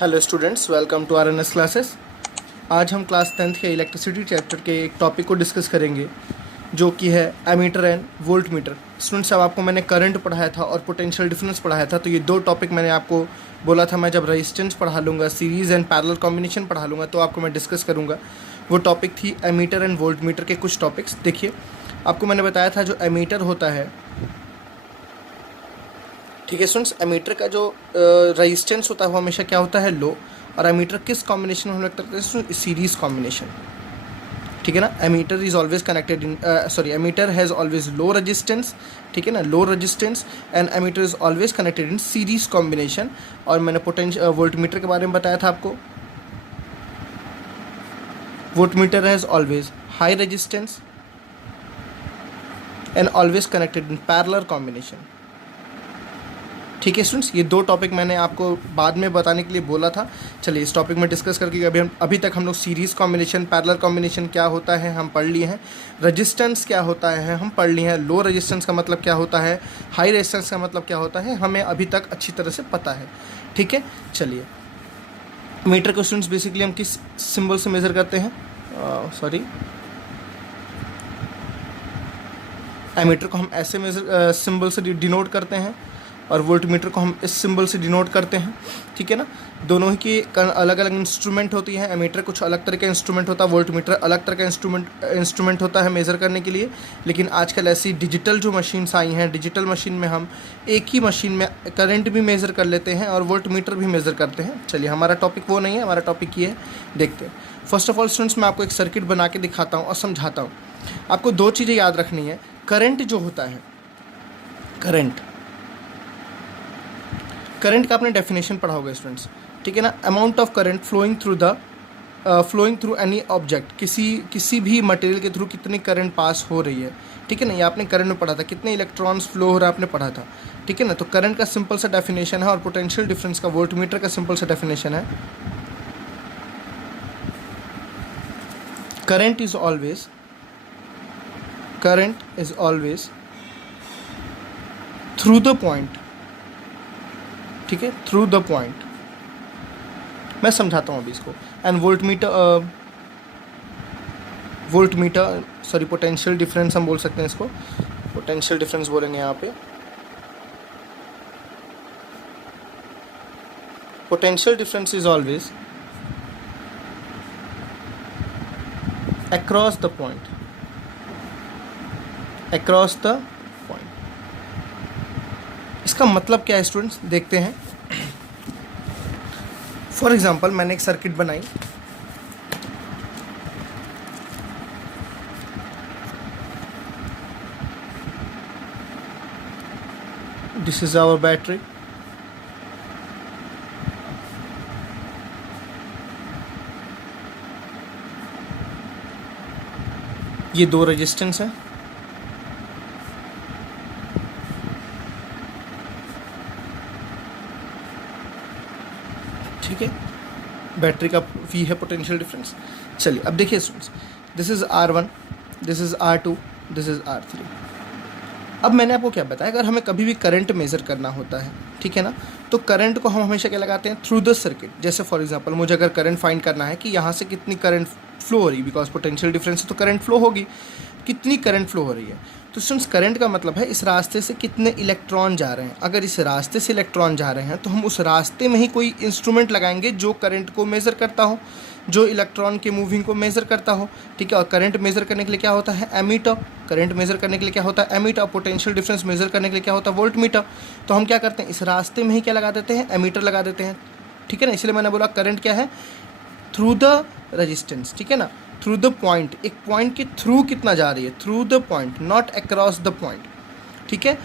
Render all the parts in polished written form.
Hello students, welcome to RNS classes. आज हम class 10th के इलेक्ट्रिसिटी चैप्टर के एक टॉपिक को डिस्कस करेंगे जो कि है ammeter and voltmeter. Students, अब आपको मैंने करंट पढ़ाया था और पोटेंशियल डिफरेंस पढ़ाया था, तो ये दो टॉपिक मैंने आपको बोला था मैं जब रेजिस्टेंस पढ़ा लूँगा, सीरीज़ एंड पैरेलल कॉम्बिनेशन पढ़ा लूँगा तो आपको मैं डिस्कस करूँगा। वो टॉपिक थी एमीटर एंड वोल्ट मीटर के कुछ टॉपिक्स। देखिए, आपको मैंने बताया था जो एमीटर होता है, ठीक है स्टूडेंट्स, एमीटर का जो रेजिस्टेंस होता है वो हमेशा क्या होता है, लो। और एमीटर किस कॉम्बिनेशन में हम लोग करते हैं, सीरीज कॉम्बिनेशन, ठीक है ना। Ammeter is always connected in ammeter has always low resistance, ठीक है ना, low resistance, and ammeter is always connected in series combination. और मैंने वोल्ट मीटर के बारे में बताया था आपको, volt meter has always high resistance and always connected in parallel combination, ठीक है स्टूडेंट्स। ये दो टॉपिक मैंने आपको बाद में बताने के लिए बोला था। चलिए इस टॉपिक में डिस्कस करके अभी तक हम लोग सीरीज़ कॉम्बिनेशन, पैरेलल कॉम्बिनेशन क्या होता है हम पढ़ लिए हैं, रेजिस्टेंस क्या होता है हम पढ़ लिए हैं, लो रेजिस्टेंस का मतलब क्या होता है, हाई रेजिस्टेंस का मतलब क्या होता है, हमें अभी तक अच्छी तरह से पता है, ठीक है। चलिए, मीटर को स्टूडेंट्स बेसिकली हम किस सिंबल से मेज़र करते हैं, एमीटर को हम ऐसे मेज़र सिंबल से डिनोट करते हैं और वोल्ट मीटर को हम इस सिंबल से डिनोट करते हैं, ठीक है ना। दोनों ही की अलग अलग इंस्ट्रूमेंट होती है। एमीटर कुछ अलग तरह का इंस्ट्रूमेंट होता है, वोल्ट मीटर अलग तरह का इंस्ट्रूमेंट होता है मेज़र करने के लिए। लेकिन आजकल ऐसी डिजिटल जो मशीन्स आई हैं, डिजिटल मशीन में हम एक ही मशीन में करंट भी मेज़र कर लेते हैं और वोल्ट मीटर भी मेज़र करते हैं। चलिए, हमारा टॉपिक वो नहीं है, हमारा टॉपिक ये है, देखते हैं। फर्स्ट ऑफ ऑल स्टूडेंट्स, मैं आपको एक सर्किट बना के दिखाता हूँ और समझाता हूँ। आपको दो चीज़ें याद रखनी है। करंट जो होता है, करंट का आपने डेफिनेशन पढ़ा होगा स्टूडेंट्स, ठीक है ना। Amount of current flowing through any object, किसी भी मटेरियल के थ्रू कितनी करंट पास हो रही है, ठीक है ना। ये आपने करंट में पढ़ा था, कितने इलेक्ट्रॉन्स फ्लो हो रहा है आपने पढ़ा था, ठीक है ना। तो करंट का सिंपल सा डेफिनेशन है और पोटेंशियल डिफरेंस का, वोल्ट मीटर का सिंपल सा डेफिनेशन है, current is always through the point, ठीक है, थ्रू द पॉइंट। मैं समझाता हूँ अभी इसको। एंड पोटेंशियल डिफरेंस हम बोल सकते हैं इसको, पोटेंशियल डिफरेंस बोलेंगे यहाँ पे। Potential difference is always across the point, इसका मतलब क्या है स्टूडेंट्स, देखते हैं। फॉर एग्जाम्पल, मैंने एक सर्किट बनाई, दिस इज आवर बैटरी, ये दो रेजिस्टेंस है, ठीक है। बैटरी का V है पोटेंशियल डिफरेंस। चलिए अब देखिए students, this is R1, this is R2, this is R3। अब मैंने आपको क्या बताया, अगर हमें कभी भी करंट मेज़र करना होता है, ठीक है ना, तो करंट को हम हमेशा क्या लगाते हैं, थ्रू द सर्किट। जैसे फॉर एग्जांपल, मुझे अगर करंट फाइंड करना है कि यहाँ से कितनी करंट फ्लो हो रही, बिकॉज पोटेंशियल डिफरेंस है तो करंट फ्लो होगी, कितनी करंट फ्लो हो रही है। तो स्टूडेंट्स, करंट का मतलब है इस रास्ते से कितने इलेक्ट्रॉन जा रहे हैं। अगर इस रास्ते से इलेक्ट्रॉन जा रहे हैं तो हम उस रास्ते में ही कोई इंस्ट्रूमेंट लगाएंगे जो करंट को मेज़र करता हो, जो इलेक्ट्रॉन के मूविंग को मेज़र करता हो, ठीक है। और करंट मेज़र करने के लिए क्या होता है, एमीटर। करंट मेज़र करने के लिए क्या होता है, एमीटर। पोटेंशियल डिफरेंस मेज़र करने के लिए क्या होता है, वोल्ट मीटर। तो हम क्या करते हैं, इस रास्ते में ही क्या लगा देते हैं, एमीटर लगा देते हैं, ठीक है ना। इसलिए मैंने बोला करंट क्या है, थ्रू द रेजिस्टेंस, ठीक है ना, थ्रू द पॉइंट। एक पॉइंट के थ्रू कितना जा रही है, through the point, not across the point, ठीक है।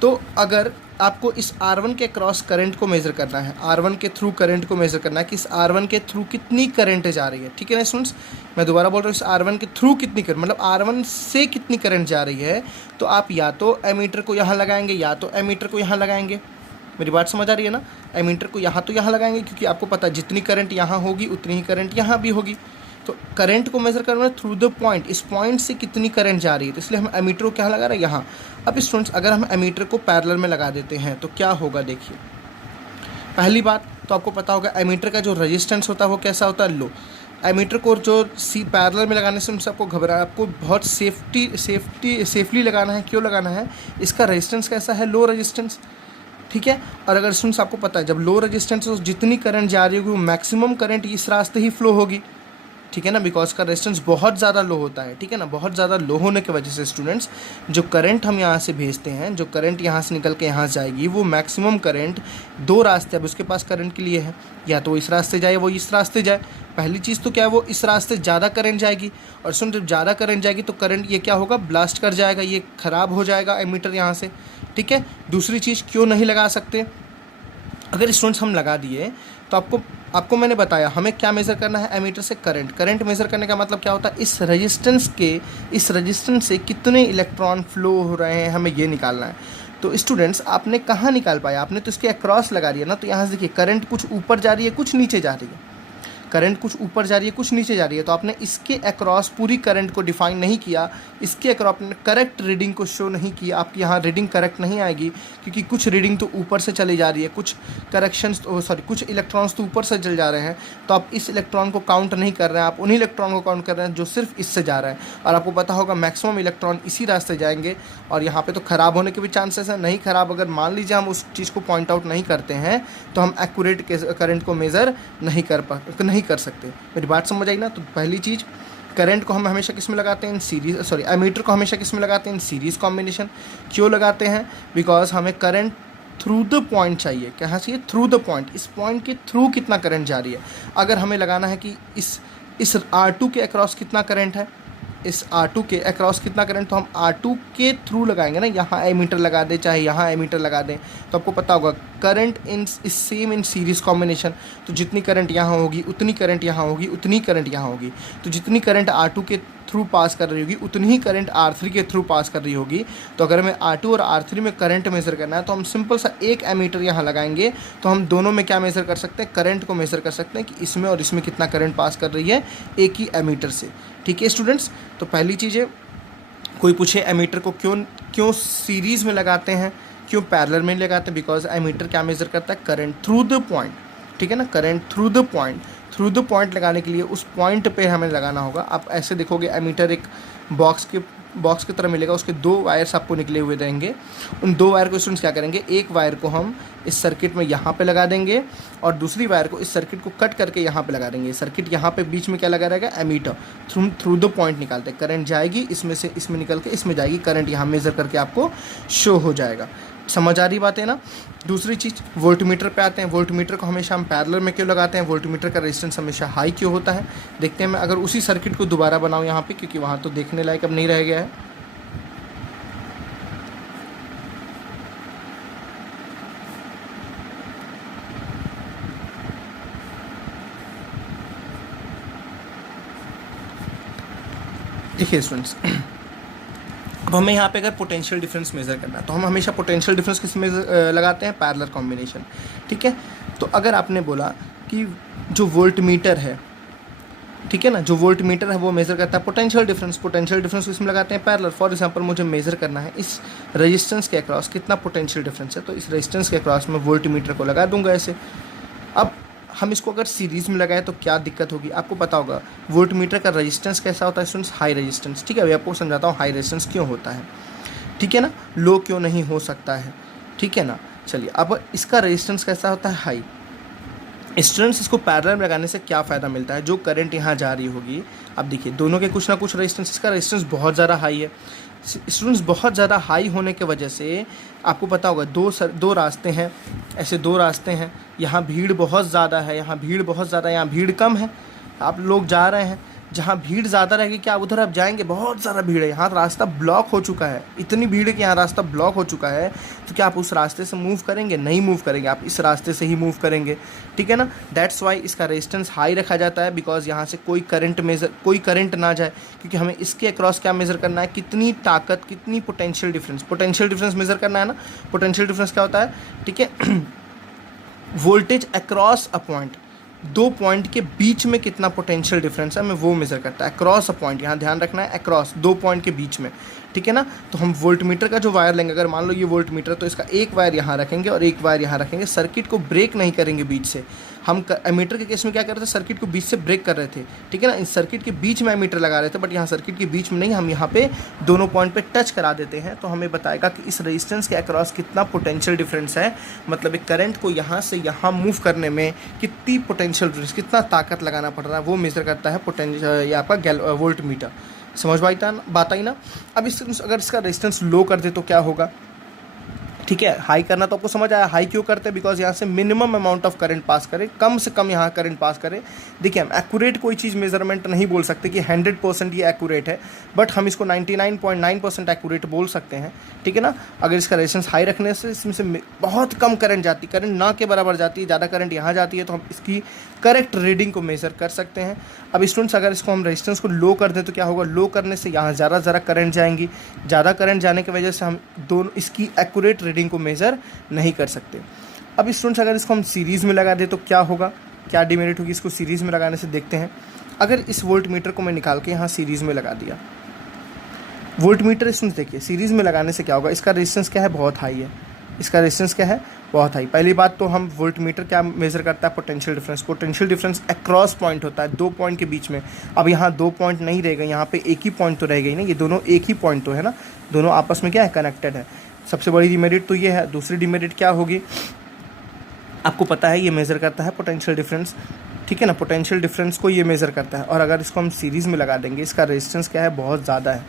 तो अगर आपको इस R1 के क्रॉस करंट को मेज़र करना है, R1 के थ्रू करंट को मेज़र करना है कि इस R1 के थ्रू कितनी करंट जा रही है, ठीक है ना स्टूडेंट्स। मैं दोबारा बोल रहा हूँ, इस R1 के थ्रू कितनी करंट, मतलब R1 से कितनी करंट जा रही है, तो आप या तो एमीटर को यहाँ लगाएंगे या तो एमीटर को यहाँ लगाएंगे। मेरी बात समझ आ रही है ना। एमीटर को यहाँ तो यहाँ लगाएंगे क्योंकि आपको पता है जितनी करंट यहाँ होगी उतनी ही करंट यहाँ भी होगी। तो करंट को मेज़र करना है थ्रू द पॉइंट, इस पॉइंट से कितनी करंट जा रही है, तो इसलिए हम एमीटर को क्या लगा रहे हैं, यहाँ। अब स्टूडेंट्स, अगर हम एमीटर को पैरेलल में लगा देते हैं तो क्या होगा, देखिए। पहली बात तो तो आपको पता होगा एमीटर का जो रेजिस्टेंस होता है वो कैसा होता है, लो। एमीटर को जो पैरेलल में लगाने से उनसे आपको आपको बहुत सेफली लगाना है। क्यों लगाना है, इसका रेजिस्टेंस कैसा है, लो रेजिस्टेंस, ठीक है। और अगर स्टूडेंट्स आपको पता है जब लो रेजिस्टेंस हो जितनी करंट जा रही होगी वो मैक्सिमम करंट इस रास्ते ही फ्लो होगी, ठीक है ना, बिकॉज का रेजिस्टेंस बहुत ज़्यादा लो होता है, ठीक है ना। बहुत ज़्यादा लो होने की वजह से स्टूडेंट्स जो करंट हम यहाँ से भेजते हैं, जो करंट यहाँ से निकल के यहाँ जाएगी, वो मैक्सिमम करंट दो रास्ते अब उसके पास करंट के लिए है, या तो इस रास्ते जाए वो इस रास्ते जाए। पहली चीज़ तो क्या है, वो इस रास्ते ज़्यादा करंट जाएगी, और सुन जब ज़्यादा करंट जाएगी तो करंट ये क्या होगा, ब्लास्ट कर जाएगा, ये ख़राब हो जाएगा एमीटर यहाँ से, ठीक है। दूसरी चीज़ क्यों नहीं लगा सकते, अगर स्टूडेंट्स हम लगा दिए तो आपको मैंने बताया हमें क्या मेज़र करना है, एमीटर से करंट मेज़र करने का मतलब क्या होता है, इस रेजिस्टेंस से कितने इलेक्ट्रॉन फ्लो हो रहे हैं हमें ये निकालना है। तो स्टूडेंट्स आपने कहाँ निकाल पाया, आपने तो इसके अक्रॉस लगा दिया ना। तो यहाँ से देखिए करंट कुछ ऊपर जा रही है कुछ नीचे जा रही है, करंट कुछ ऊपर जा रही है कुछ नीचे जा रही है, तो आपने इसके अक्रॉस पूरी करंट को डिफाइन नहीं किया, इसके अक्रॉस आपने करेक्ट रीडिंग को शो नहीं किया। आपकी यहाँ रीडिंग करेक्ट नहीं आएगी क्योंकि कुछ रीडिंग तो ऊपर से चली जा रही है, कुछ कुछ इलेक्ट्रॉन्स तो ऊपर से चल जा रहे हैं, तो आप इस इलेक्ट्रॉन को काउंट नहीं कर रहे हैं, आप उन्हीं इलेक्ट्रॉन को काउंट कर रहे हैं जो सिर्फ इससे जा रहा है। और आपको पता होगा मैक्सिमम इलेक्ट्रॉन इसी रास्ते जाएंगे, और यहाँ पे तो ख़राब होने के भी चांसेस हैं। नहीं ख़राब, अगर मान लीजिए हम उस चीज़ को पॉइंट आउट नहीं करते हैं तो हम एक्यूरेट करंट को मेज़र नहीं कर सकते। मेरी बात समझ आई ना। तो पहली चीज़, करंट को हम हमेशा किस में लगाते हैं, एमीटर को हमेशा किस में लगाते हैं, इन सीरीज़ कॉम्बिनेशन। क्यों लगाते हैं, बिकॉज हमें करंट थ्रू द पॉइंट चाहिए। कहाँ चाहिए, थ्रू द पॉइंट, इस पॉइंट के थ्रू कितना करंट जा रही है। अगर हमें लगाना है कि इस R2 के अक्रॉस कितना करंट है, इस R2 के अक्रॉस कितना करंट, तो हम R2 के थ्रू लगाएंगे ना। यहाँ एमीटर लगा दें चाहे यहाँ एमीटर लगा दें, तो आपको पता होगा करंट इस सेम इन सीरीज़ कॉम्बिनेशन। तो जितनी करंट यहाँ होगी उतनी करंट यहाँ होगी, उतनी करंट यहाँ होगी। तो जितनी करंट R2 के थ्रू पास कर रही होगी उतनी ही करंट R3 के थ्रू पास कर रही होगी। तो अगर हमें R2 और R3 में करंट मेज़र करना है तो हम सिंपल सा एक एमीटर यहाँ लगाएंगे, तो हम दोनों में क्या मेज़र कर सकते हैं, करंट को मेज़र कर सकते हैं कि इसमें और इसमें कितना करंट पास कर रही है एक ही एमीटर से, ठीक है स्टूडेंट्स। तो पहली चीज़ है, कोई पूछे एमीटर को क्यों सीरीज़ में लगाते हैं, क्यों पैरेलल में लगाते हैं, बिकॉज एमीटर क्या मेज़र करता है, करंट थ्रू द पॉइंट, ठीक है ना। करंट थ्रू द पॉइंट लगाने के लिए उस पॉइंट पे हमें लगाना होगा। आप ऐसे देखोगे एमीटर एक बॉक्स की तरह मिलेगा, उसके दो वायर्स आपको निकले हुए रहेंगे। उन दो वायर को स्टूडेंट्स क्या करेंगे, एक वायर को हम इस सर्किट में यहाँ पे लगा देंगे और दूसरी वायर को इस सर्किट को कट करके यहाँ पे लगा देंगे। सर्किट यहाँ पे बीच में क्या लगा रहेगा, एमीटर। थ्रू द पॉइंट निकालते हैं, करंट जाएगी इसमें से इसमें निकल के इसमें जाएगी, करंट यहाँ मेज़र करके आपको शो हो जाएगा। समझ आ रही बात है ना। दूसरी चीज़, वोल्टमीटर पे आते हैं। वोल्टमीटर को हमेशा हम पैरेलल में क्यों लगाते हैं, वोल्टमीटर का रेजिस्टेंस हमेशा हाई क्यों होता है, देखते हैं। मैं अगर उसी सर्किट को दोबारा बनाऊँ यहाँ पे, क्योंकि वहाँ तो देखने लायक अब नहीं रह गया है। देखिए स्टूडेंट्स, अब हमें यहाँ पे अगर पोटेंशियल डिफरेंस मेज़र करना है तो हम हमेशा पोटेंशियल डिफरेंस किस में लगाते हैं, पैरेलल कॉम्बिनेशन, ठीक है। तो अगर आपने बोला कि जो वोल्टमीटर है, ठीक है ना, जो वोल्टमीटर है वो मेज़र करता है पोटेंशियल डिफरेंस किस में लगाते हैं, पैरेलल। फॉर एग्जांपल मुझे मेज़र करना है इस रेजिस्टेंस के अक्रॉस कितना पोटेंशियल डिफरेंस है, तो इस रेजिस्टेंस के अक्रॉस में वोल्टमीटर को लगा दूंगा ऐसे। अब हम इसको अगर सीरीज़ में लगाए तो क्या दिक्कत होगी, आपको पता होगा वोल्टमीटर का रेजिस्टेंस कैसा होता है स्टूडेंट्स, हाई रेजिस्टेंस, ठीक है। अभी आपको समझाता हूँ हाई रेजिस्टेंस क्यों होता है, ठीक है ना, लो क्यों नहीं हो सकता है, ठीक है ना। चलिए, अब इसका रेजिस्टेंस कैसा होता है, हाई। स्टूडेंट्स, इसको पैरेलल में लगाने से क्या फ़ायदा मिलता है, जो करंट यहाँ जा रही होगी, अब देखिए दोनों के कुछ ना कुछ रेजिस्टेंस, इसका रेजिस्टेंस बहुत ज़्यादा हाई है स्टूडेंट्स। बहुत ज़्यादा हाई होने की वजह से आपको पता होगा दो रास्ते हैं, ऐसे दो रास्ते हैं, यहाँ भीड़ बहुत ज़्यादा है, यहाँ भीड़ बहुत ज़्यादा है, यहाँ भीड़ कम है, आप लोग जा रहे हैं। जहाँ भीड़ ज़्यादा रहेगी क्या उधर आप जाएंगे, बहुत ज़्यादा भीड़ है, यहाँ रास्ता ब्लॉक हो चुका है, इतनी भीड़ है कि यहाँ रास्ता ब्लॉक हो चुका है, तो क्या आप उस रास्ते से मूव करेंगे, नहीं मूव करेंगे, आप इस रास्ते से ही मूव करेंगे, ठीक है ना। दैट्स वाई इसका रेजिस्टेंस हाई रखा जाता है, बिकॉज यहाँ से कोई करंट ना जाए, क्योंकि हमें इसके अक्रॉस क्या मेज़र करना है, कितनी ताकत, कितनी पोटेंशियल डिफरेंस मेज़र करना है ना। पोटेंशियल डिफरेंस क्या होता है, ठीक है, वोल्टेज अक्रॉस अ पॉइंट, दो पॉइंट के बीच में कितना पोटेंशियल डिफरेंस है, हमें वो मेज़र करता है। अक्रॉस अ पॉइंट, यहाँ ध्यान रखना है, अक्रॉस दो पॉइंट के बीच में, ठीक है ना। तो हम वोल्टमीटर का जो वायर लेंगे, अगर मान लो ये वोल्टमीटर, तो इसका एक वायर यहाँ रखेंगे और एक वायर यहाँ रखेंगे, सर्किट को ब्रेक नहीं करेंगे बीच से, हम एमीटर के केस में क्या कर रहे थे, सर्किट को बीच से ब्रेक कर रहे थे, ठीक है ना, इस सर्किट के बीच में एमीटर लगा रहे थे, बट यहाँ सर्किट के बीच में नहीं, हम यहाँ पे दोनों पॉइंट पे टच करा देते हैं, तो हमें बताएगा कि इस रेजिस्टेंस के अक्रॉस कितना पोटेंशियल डिफरेंस है, मतलब एक करंट को यहाँ से यहाँ मूव करने में कितनी पोटेंशियल डिफरेंस, कितना ताकत लगाना पड़ रहा है, वो मेजर करता है पोटेंशियल, ये आपका वोल्ट मीटर। समझ बात आई ना। अब अगर इसका रेजिस्टेंस लो कर दे तो क्या होगा, ठीक है, हाई करना तो आपको समझ आया। हाई क्यों करते हैं, बिकॉज यहाँ से minimum amount of current pass करे, कम से कम यहाँ करंट पास करे। देखिए हम एक्यूरेट कोई चीज़ मेजरमेंट नहीं बोल सकते कि 100% ये एक्यूरेट है, बट हम इसको 99.9% एक्यूरेट बोल सकते हैं, ठीक है ना। अगर इसका रेजिस्टेंस हाई रखने से इसमें से बहुत कम करंट जाती, करंट ना के बराबर जाती है, ज़्यादा करंट यहाँ जाती है, तो हम इसकी करेक्ट रीडिंग को मेज़र कर सकते हैं। अब स्टूडेंट्स अगर इसको हम रेजिस्टेंस को लो कर दें तो क्या होगा, लो करने से यहाँ ज़्यादा करंट जाएंगी, ज़्यादा करंट जाने की वजह से हम दोनों इसकी एक्यूरेट रीडिंग को मेज़र नहीं कर सकते। अब स्टूडेंट्स अगर इसको हम सीरीज़ में लगा दें तो क्या होगा, क्या डिमेरिट होगी इसको सीरीज़ में लगाने से, देखते हैं। अगर इस वोल्ट मीटर को मैं निकाल के यहाँ सीरीज़ में लगा दिया, वोल्ट मीटर स्टूडेंट्स देखिए सीरीज़ में लगाने से क्या होगा, इसका रेजिस्टेंस क्या है, बहुत हाई है, इसका रेजिस्टेंस क्या है, बहुत हाई। पहली बात तो हम वोल्ट मीटर क्या मेज़र करता है, potential difference. Potential difference across point होता है, दो पॉइंट के बीच में। अब यहाँ दो पॉइंट नहीं रहेगा, यहाँ पे एक ही पॉइंट तो रह गई ना, ये दोनों एक ही पॉइंट तो है ना, दोनों आपस में क्या है, कनेक्टेड है। सबसे बड़ी डिमेरिट तो ये है। दूसरी डिमेरिट क्या होगी, आपको पता है ये मेज़र करता है पोटेंशियल डिफरेंस, ठीक है ना, पोटेंशियल डिफरेंस को ये मेज़र करता है। और अगर इसको हम सीरीज़ में लगा देंगे, इसका रेजिस्टेंस क्या है, बहुत ज़्यादा है,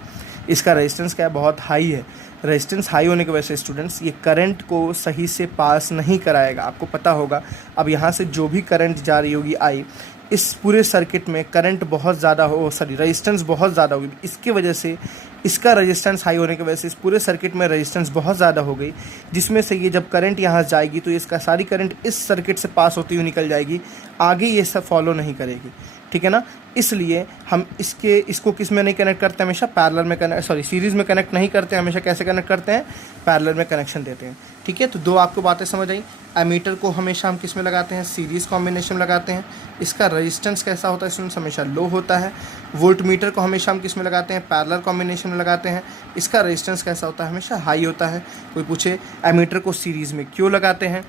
इसका रेजिस्टेंस क्या है, बहुत हाई है। रेजिस्टेंस हाई होने की वजह से स्टूडेंट्स ये करंट को सही से पास नहीं कराएगा, आपको पता होगा। अब यहाँ से जो भी करंट जा रही होगी आई, इस पूरे सर्किट में करंट बहुत ज़्यादा रेजिस्टेंस बहुत ज़्यादा होगी, इसकी वजह से इसका रेजिस्टेंस हाई होने की वजह से इस पूरे सर्किट में रेजिस्टेंस बहुत ज़्यादा हो गई, जिसमें से ये जब करंट यहाँ जाएगी तो इसका सारी करंट इस सर्किट से पास होती हुई निकल जाएगी, आगे ये सब फॉलो नहीं करेगी, ठीक है ना। इसलिए हम इसको किस में नहीं कनेक्ट करते, हमेशा पैरेलल में सीरीज़ में कनेक्ट नहीं करते, हमेशा कैसे कनेक्ट करते हैं, पैरेलल में कनेक्शन देते हैं, ठीक है। तो दो आपको बातें समझ आई। एमीटर को हमेशा हम किस में लगाते हैं, सीरीज़ कॉम्बिनेशन में लगाते हैं। इसका रेजिस्टेंस कैसा होता है स्टूडेंट्स, हमेशा लो होता है। वोल्ट मीटर को हमेशा हम किस में लगाते हैं, पैरेलल कॉम्बिनेशन में लगाते हैं। इसका रेजिस्टेंस कैसा होता है, हमेशा हाई होता है। कोई पूछे एमीटर को सीरीज़ में क्यों लगाते हैं,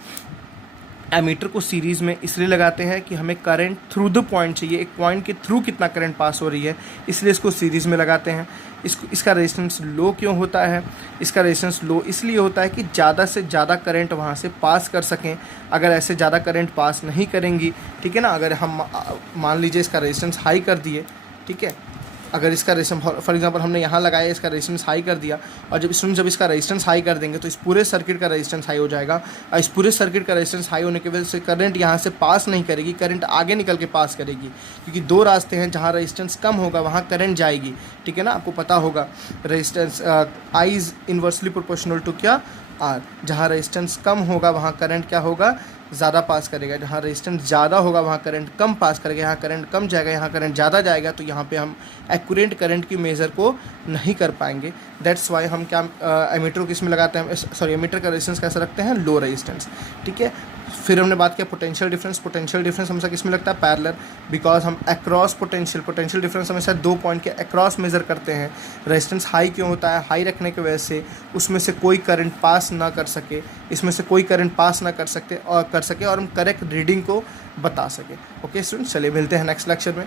एमीटर को सीरीज़ में इसलिए लगाते हैं कि हमें करंट थ्रू द पॉइंट चाहिए, एक पॉइंट के थ्रू कितना करंट पास हो रही है, इसलिए इसको सीरीज़ में लगाते हैं। इसका रेजिस्टेंस लो क्यों होता है, इसका रेजिस्टेंस लो इसलिए होता है कि ज़्यादा से ज़्यादा करंट वहाँ से पास कर सकें। अगर ऐसे ज़्यादा करंट पास नहीं करेंगी, ठीक है ना, अगर हम मान लीजिए इसका रेजिस्टेंस हाई कर दिए, ठीक है, अगर इसका रेजिस्टेंस फॉर एग्जांपल हमने यहाँ लगाया, इसका रेजिस्टेंस हाई कर दिया, और जब इसका रेजिस्टेंस हाई कर देंगे तो इस पूरे सर्किट का रेजिस्टेंस हाई हो जाएगा, और इस पूरे सर्किट का रेजिस्टेंस हाई होने की वजह से करंट यहाँ से पास नहीं करेगी, करंट आगे निकल के पास करेगी, क्योंकि दो रास्ते हैं, जहाँ रेजिस्टेंस कम होगा वहाँ करंट जाएगी, ठीक है ना। आपको पता होगा resistance I is inversely proportional to क्या, आर। जहाँ रेजिस्टेंस कम होगा वहाँ करंट क्या होगा, ज़्यादा पास करेगा। जहाँ रेजिस्टेंस ज़्यादा होगा वहाँ करंट कम पास करेगा, यहाँ करंट कम जाएगा, यहाँ करंट ज़्यादा जाएगा, तो यहाँ पे हम एक्यूरेट करंट की मेज़र को नहीं कर पाएंगे। दैट्स वाई हम क्या एमीटर किस में लगाते हैं, एमीटर का रेजिस्टेंस कैसे रखते हैं, लो रेजिस्टेंस, ठीक है। फिर हमने बात किया पोटेंशियल डिफरेंस हमेशा किस में लगता है, पैरेलल, बिकॉज हम अक्रॉस पोटेंशियल डिफरेंस हमेशा दो पॉइंट के अक्रॉस मेज़र करते हैं। रेजिस्टेंस हाई क्यों होता है, हाई रखने की वजह से उसमें से कोई करंट पास ना कर सके, इसमें से कोई करंट पास ना कर सके और हम करेक्ट रीडिंग को बता सके। ओके स्टूडेंट्स, चलिए मिलते हैं नेक्स्ट लेक्चर में।